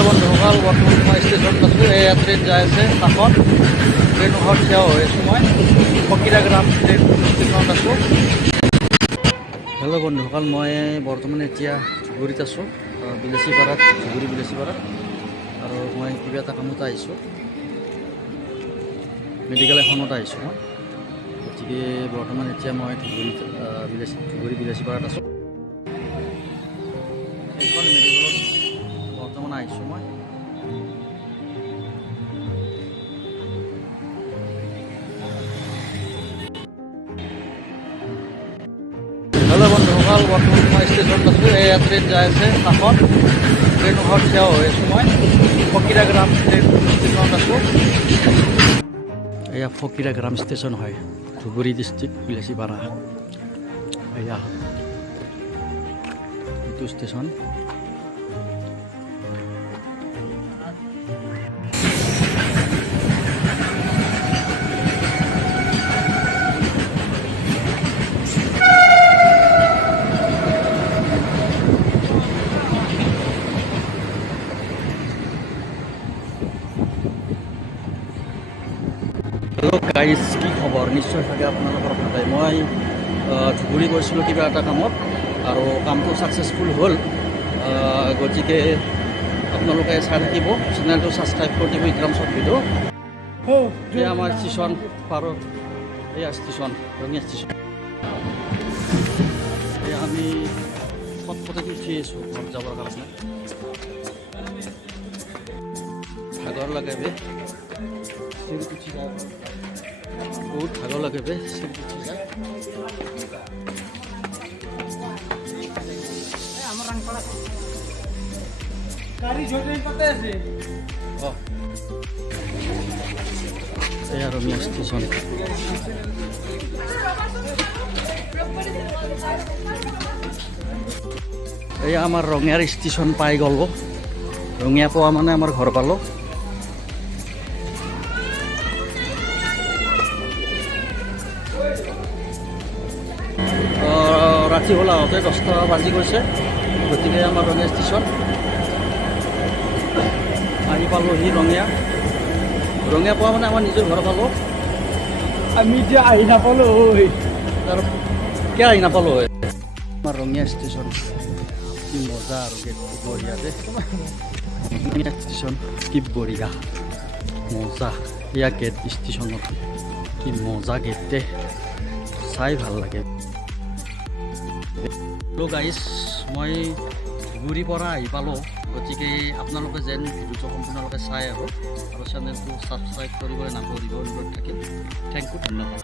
Hello' বন্ধুসকল, বৰ্তমান মই ষ্টেচনত আছোঁ। এয়া ট্ৰেইন যাই আছে কাষত। ট্ৰেইনৰ ঘৰত থিয় হৈ আছোঁ মই। ফকিৰাগ্ৰাম ট্ৰেইন ষ্টেচনত আছোঁ। হেল্ল' বন্ধুসকল, মই বৰ্তমান এতিয়া ধুবুৰীত আছোঁ, বিলাচীপাৰাত, ধুবুৰী বিলাচীপাৰাত। আৰু মই কিবা এটা কামত আহিছোঁ, মেডিকেল এখনত আহিছোঁ মই। গতিকে বৰ্তমান এতিয়া মই ধুবুৰী বিলাচীপাৰাত আছোঁ। এইখন মেডিকেলত বৰ্তমান আহিছোঁ মই। হেল্ল' বন্ধুসকল, বৰ্তমান মই ষ্টেচনত আছোঁ। এয়া ট্ৰেইন যাই আছে কাষত। ট্ৰেইনৰ ঘৰত থিয় হৈ আছোঁ মই। ফকিৰাগ্ৰাম ট্ৰেইন ষ্টেচনত আছোঁ। এয়া ফকিৰাগ্ৰাম ষ্টেচন হয়, ধুবুৰী ডিষ্ট্ৰিক্ট, বিলাচীপাৰা। এয়া এইটো ষ্টেচন। হেল্ল' গাইজ, কি খবৰ? নিশ্চয় চাগে আপোনালোকৰ ভালে। মই ধুবুৰী গৈছিলোঁ কিবা এটা কামত, আৰু কামটো ছাকচেছফুল হ'ল। গতিকে আপোনালোকে চাই থাকিব, চেনেলটো ছাবস্ক্ৰাইব কৰি দিব। ইকৰাম শৰ্ট ভিডিঅ'। এয়া আমাৰ ষ্টেচন পাৰত, এয়া ষ্টেচন, ৰঙিয়া ষ্টেচন। এয়া আমি ফটফটেদি উঠি আছোঁ ঘৰত যাবৰ কাৰণে। ভাগৰ লাগে বে, চিৰিত উঠি যায়, বহুত ভাগৰ লাগে বে, চিৰিত উঠি যায়। এয়া ৰঙিয়া ষ্টেচন। এয়া আমাৰ ৰঙিয়াৰ ষ্টেচন পাই গ'লোঁ। ৰঙিয়া পোৱা মানে আমাৰ ঘৰ পালোঁ। ৰাতি হ'ল আহোঁতে 10টা বাজি গৈছে। গতিকে আমাৰ ৰঙিয়া ষ্টেচন আহি পালোঁহি। ৰঙিয়া পোৱা মানে আমাৰ নিজৰ ঘৰ পালোঁ। আমি এতিয়া আহি নাপালোঁ, আৰু কিয় আহি নাপালোঁ হয়। আমাৰ ৰঙিয়া ষ্টেচন কি মজা, আৰু গেটটো বঢ়িয়া দে। ৰঙিয়া ষ্টেচন কি বঢ়িয়া, মজা। এয়া গেট ষ্টেচনত, কি মজা গেট দে, চাই ভাল লাগে। হেল্ল' গাইজ, মই ধুবুৰীৰ পৰা আহি পালোঁ। গতিকে আপোনালোকে যেন ভিডিঅ'টো সম্পূৰ্ণৰূপে চাই আৰু চেনেলটো ছাবস্ক্ৰাইব কৰিবলৈ নাপাহৰিব। অনুৰোধ থাকিল। থেংক ইউ, ধন্যবাদ।